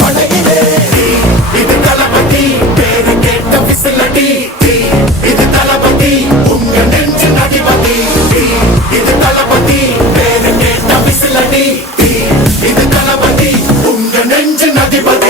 படையிலே இது தளபதி பேரு கேட்ட விசிலடி இது தளபதி உங்க நெஞ்சு அதிபதி இது தளபதி பேரு கேட்ட விசிலடி இது தளபதி உங்க நெஞ்சு அதிபதி